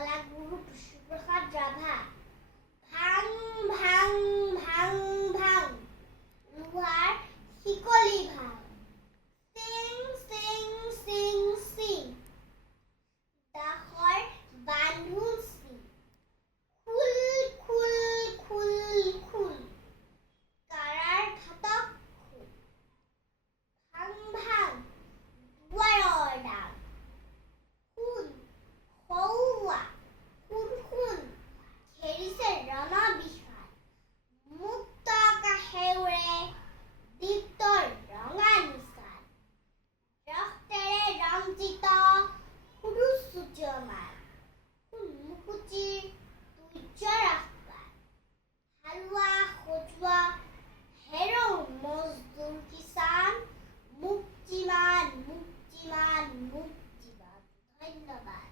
কলাগুৰু বিষ্ণুপ্ৰসাদ ৰাভা। ভাং ভাং ভাং ভাং লোহাৰ শিকলি ভাং। চিং চিং চিং চিং দাসৰ বান্ধো চিং। খুল খুল খুল খুল কাৰাৰ ফাটক খুল। ভাং ভাং দুৱাৰৰ ডাং। শুন সৌৱা শুন শুন ঘেৰিছে ৰণবিষাদ। মুক্ত আকাশে উৰে দীপ্তৰ ৰঙা নিচান। ৰক্তেৰে ৰঞ্জিত সুৰুচুতীয়মান মুকুতিৰ তুৰ্যৰ আহ্বান। হালোৱা সজোৱা হেৰৌ মজদুৰ কিষাণ। মুক্তিমান মুক্তিমান মুক্তিমান। ধন্যবাদ।